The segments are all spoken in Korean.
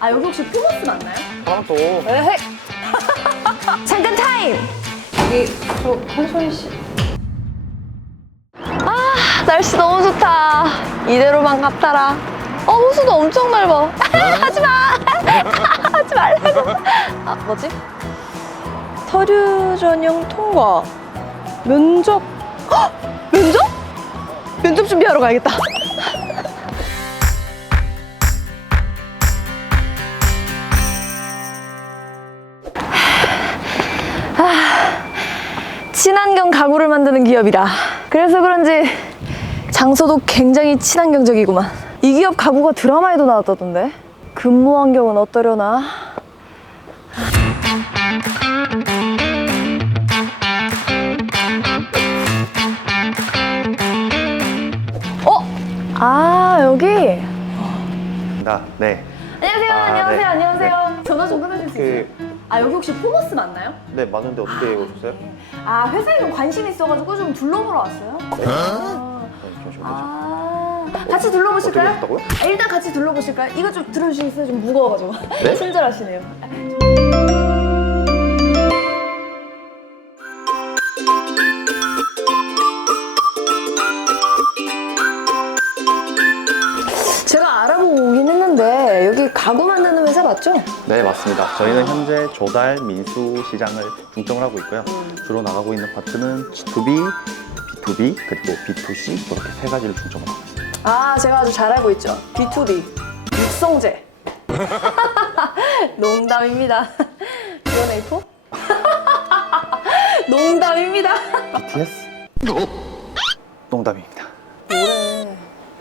아, 여기 혹시 포머스 맞나요? 하나 더. 에헤. 잠깐 타임. 여기 홍소희 씨. 아, 날씨 너무 좋다. 이대로만 갔다라. 호수도 엄청 넓어. 하지 마. 하지 말라고. 아, 뭐지? 서류 전형 통과. 면접. 헉! 면접? 면접 준비하러 가야겠다. 친환경 가구를 만드는 기업이라. 그래서 그런지 장소도 굉장히 친환경적이구만. 이 기업 가구가 드라마에도 나왔다던데. 근무 환경은 어떠려나? 아, 여기? 네. 안녕하세요, 안녕하세요, 네. 안녕하세요. 전화 좀 끊어줄 수 있어요? 그, 아, 여기 혹시 포머스 맞나요? 네, 맞는데 어떻게 오셨어요? 아, 회사에 좀 관심 있어가지고 좀 둘러보러 왔어요. 네. 아, 잠시만요. 같이 둘러보실까요? 어떻게 했다고요? 아, 일단 같이 둘러보실까요? 이거 좀 들어주시겠어요? 좀 무거워가지고. 네? 친절하시네요. 제가 알아보고 오긴 했는데 여기 가구 만드는 회사 맞죠? 네, 맞습니다. 저희는 현재 조달, 민수 시장을 중점을 하고 있고요. 주로 나가고 있는 파트는 G2B, B2B, 그리고 B2C 이렇게 세 가지를 중점으로 하고 있습니다. 아, 제가 아주 잘 알고 있죠. B2B, 육성재. 농담입니다. B1A4? 농담입니다. BTS? 농담입니다. 뭐래.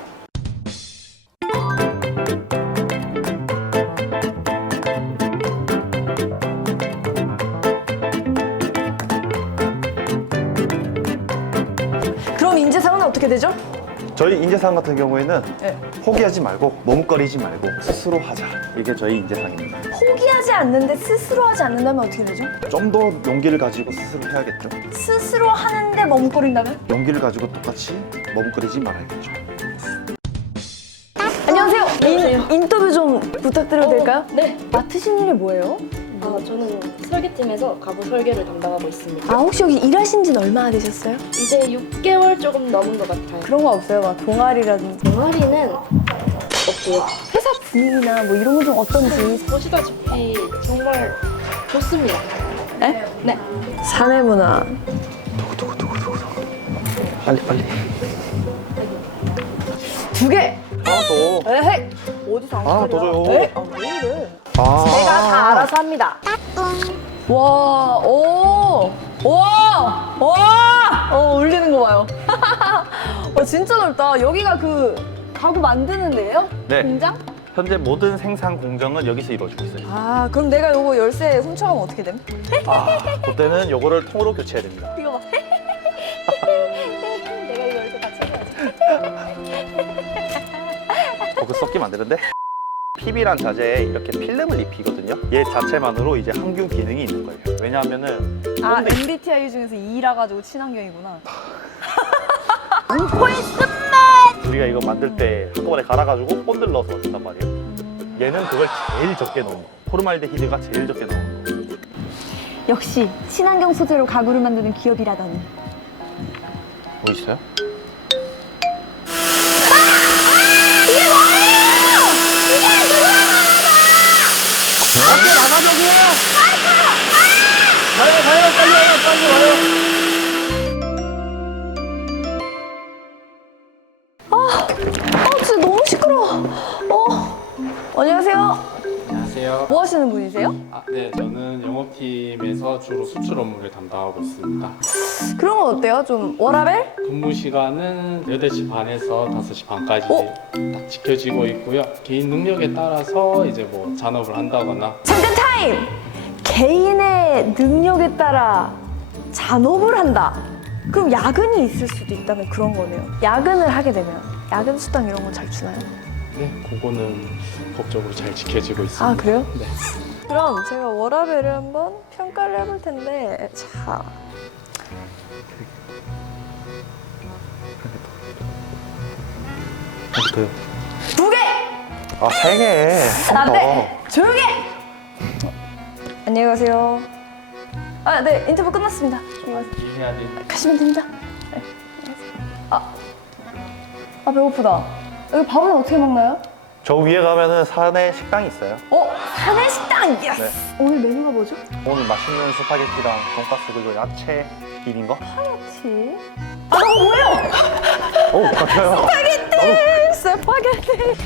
그럼 인재상은 어떻게 되죠? 저희 인재상 같은 경우에는 네. 포기하지 말고 머뭇거리지 말고 스스로 하자. 이게 저희 인재상입니다. 포기하지 않는데 스스로 하지 않는다면 어떻게 되죠? 좀 더 용기를 가지고 스스로 해야겠죠. 스스로 하는데 머뭇거린다면? 용기를 가지고 똑같이 머뭇거리지 말아야겠죠. 안녕하세요. 인터뷰 좀 부탁드려도 될까요? 네. 맡으신 일이 뭐예요? 저는 설계팀에서 가구 설계를 담당하고 있습니다. 아, 혹시 여기 일하신 지는 얼마나 되셨어요? 이제 6개월 조금 넘은 것 같아요. 그런 거 없어요? 막 동아리라든지 동아리는 없고요. 회사 분위기나 뭐 이런 건 좀 어떤지. 보시다시피 정말 좋습니다. 네? 네. 사내 문화. 빨리. 2개! 하나 더. 에헤이! 어디서 안 하나 걸려? 더 줘요. 에? 아, 왜 이래? 아. 제가 다 알아서 합니다. 와, 오! 와! 울리는 거 봐요. 진짜 넓다. 여기가 그 가구 만드는 데예요? 네. 공장? 현재 모든 생산 공정은 여기서 이루어지고 있어요. 아, 그럼 내가 요거 열쇠 훔쳐가면 어떻게 됨? 그때는 요거를 통으로 교체해야 됩니다. 이거 봐. 내가 이거 열쇠 같이 해야지. 그 섞이면 안 되는데? PB란 자재에 이렇게 필름을 입히거든요. 얘 자체만으로 이제 항균 기능이 있는 거예요. 왜냐하면은 아, MBTI 중에서 E라 가지고 친환경이구나. 우리가 이거 만들 때 한꺼번에 갈아가지고 본드를 넣어서 만든단 말이에요. 얘는 그걸 제일 적게 넣은 거. 포르말데히드가 제일 적게 넣은 거. 역시 친환경 소재로 가구를 만드는 기업이라더니. 뭐 있어요? 진짜 너무 시끄러워. 안녕하세요. 안녕하세요. 뭐 하시는 분이세요? 네, 저는 영업팀에서 주로 수출 업무를 담당하고 있습니다. 그런 건 어때요? 좀 워라벨? 근무 시간은 8시 반에서 5시 반까지 다 지켜지고 있고요. 개인 능력에 따라서 이제 뭐 잔업을 한다거나 잠깐 타임! 개인의 능력에 따라 잔업을 한다. 그럼 야근이 있을 수도 있다면 그런 거네요. 야근을 하게 되면 야근 수당 이런 건 잘 주나요? 네, 그거는 법적으로 잘 지켜지고 있습니다. 아, 그래요? 네. 그럼 제가 워라벨을 한번 평가를 해볼 텐데, 자. 더요. 2개! 아, 3개. 안 돼! 조용히 해! 안녕히 가세요. 아, 네, 인터뷰 끝났습니다. 안녕히 가세요. 일해야 돼. 가시면 됩니다. 네, 안녕하세요. 배고프다. 여기 밥은 어떻게 먹나요? 저 위에 가면은 산에 식당이 있어요. 산의 식당! 예스! 네. 오늘 메뉴가 뭐죠? 오늘 맛있는 스파게티랑 돈가스 그리고 야채 비빈 거. 스파게티. 너무 뭐예요? 오, 같아요. 스파게티.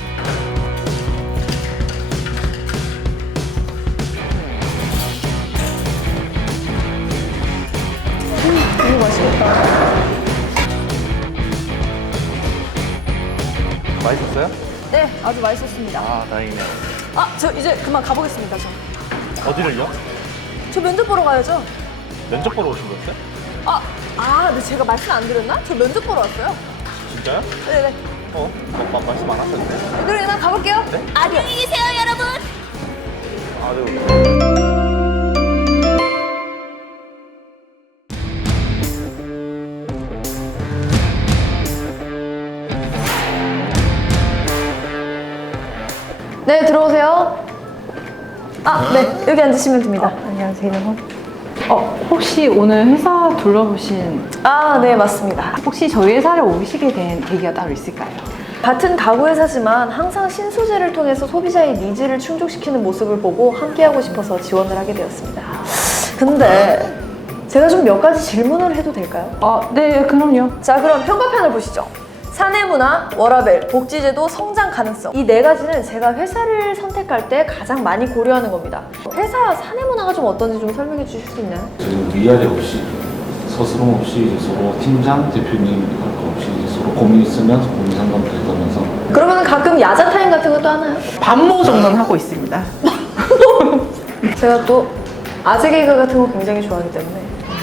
이거 맛있겠다. 맛있었어요? 네, 아주 맛있었습니다. 아, 다행이네요. 저 이제 그만 가보겠습니다, 어디를요? 저 면접 보러 가야죠. 면접 보러 오신 거였어요? 근데 제가 말씀 안 드렸나? 저 면접 보러 왔어요. 진짜요? 네네. 말씀 안 하셨는데? 그럼 이만 가볼게요. 네? 안녕히 계세요, 여러분. 아유. 네, 들어오세요. 네, 여기 앉으시면 됩니다. 안녕하세요. 혹시 오늘 회사 둘러보신 네, 맞습니다. 혹시 저희 회사를 오시게 된 계기가 따로 있을까요? 같은 가구 회사지만 항상 신소재를 통해서 소비자의 니즈를 충족시키는 모습을 보고 함께하고 싶어서 지원을 하게 되었습니다. 근데 제가 좀 몇 가지 질문을 해도 될까요? 네, 그럼요. 자, 그럼 평가편을 보시죠. 사내문화, 워라밸, 복지제도, 성장 가능성. 이 네 가지는 제가 회사를 선택할 때 가장 많이 고려하는 겁니다. 회사 사내문화가 좀 어떤지 좀 설명해 주실 수 있나요? 지금 위아래 없이 서스럼 없이 이제 서로 팀장, 대표님 할 거 없이 이제 서로 고민 있으면 고민 상담도 해가면서 그러면 가끔 야자 타임 같은 것도 하나요? 반모 정도는 하고 있습니다. 제가 또 아재 개그 같은 거 굉장히 좋아하기 때문에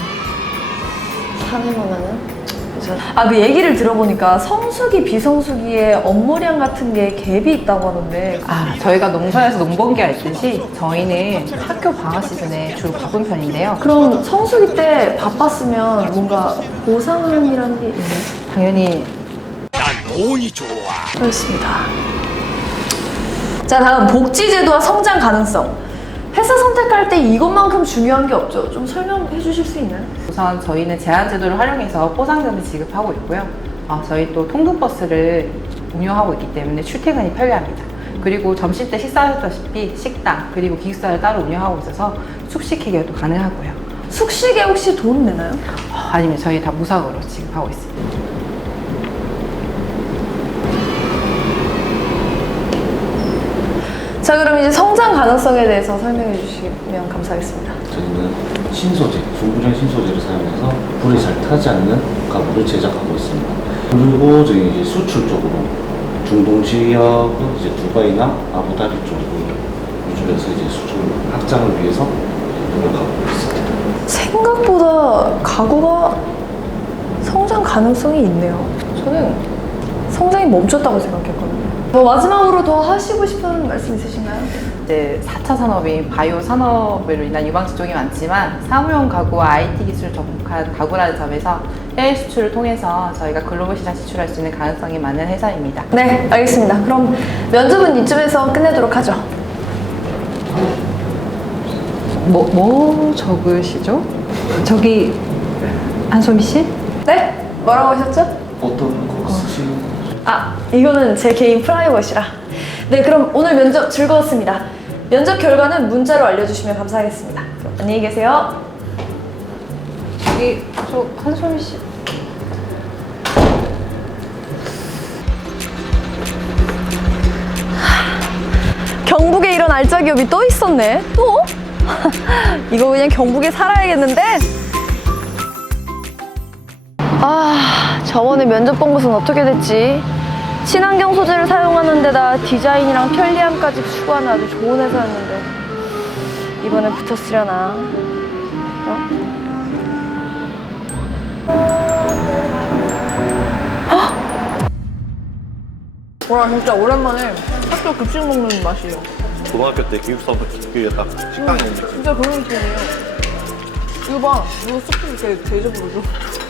사내문화는 그 얘기를 들어보니까 성수기, 비성수기에 업무량 같은 게 갭이 있다고 하던데 저희가 농사에서 농번기 할 듯이 저희는 학교 방학 시즌에 주로 바쁜 편인데요. 그럼 성수기 때 바빴으면 뭔가 보상이라는 게 있나요? 당연히 그렇습니다. 자, 다음 복지제도와 성장 가능성. 회사 선택할 때 이것만큼 중요한 게 없죠. 좀 설명해 주실 수 있나요? 우선 저희는 제한제도를 활용해서 포상금을 지급하고 있고요. 저희 또 통근버스를 운영하고 있기 때문에 출퇴근이 편리합니다. 그리고 점심 때 식사하셨다시피 식당 그리고 기숙사를 따로 운영하고 있어서 숙식 해결도 가능하고요. 숙식에 혹시 돈 내나요? 아니면 저희 다 무상으로 지급하고 있습니다. 자, 그럼 이제 성장 가능성에 대해서 설명해 주시면 감사하겠습니다. 저희는 신소재, 중부장 신소재를 사용해서 불에 잘 타지 않는 가구를 제작하고 있습니다. 그리고 저희 이제 수출 쪽으로 중동 지역은 이제 두바이나 아부다비 쪽으로 유출해서 이제 수출 확장을 위해서 노력하고 있습니다. 생각보다 가구가 성장 가능성이 있네요. 저는 성장이 멈췄다고 생각했거든요. 마지막으로 더 하시고 싶은 말씀 있으신가요? 이제 4차 산업인 바이오 산업으로 인한 유방지 쪽이 많지만 사무용 가구와 IT 기술을 접목한 가구라는 점에서 해외 수출을 통해서 저희가 글로벌 시장 진출할 수 있는 가능성이 많은 회사입니다. 네, 알겠습니다. 그럼 면접은 이쯤에서 끝내도록 하죠. 뭐 적으시죠? 저기 한소미 씨? 네? 뭐라고 하셨죠? 어떤 거 쓰시는 이거는 제 개인 프라이버시라. 네, 그럼 오늘 면접 즐거웠습니다. 면접 결과는 문자로 알려주시면 감사하겠습니다. 안녕히 계세요. 저기 저 한소미 씨. 경북에 이런 알짜 기업이 또 있었네. 또? 이거 그냥 경북에 살아야겠는데? 저번에 면접 본 곳은 어떻게 됐지? 친환경 소재를 사용하는 데다 디자인이랑 편리함까지 추구하는 아주 좋은 회사였는데 이번엔 붙었으려나? 와, 진짜 오랜만에 학교 급식 먹는 맛이에요. 고등학교 때 기숙사에 딱 식당이 있는데 진짜 그런 느낌이에요. 이거 봐, 누가 스프 이렇게 대접으로 줘.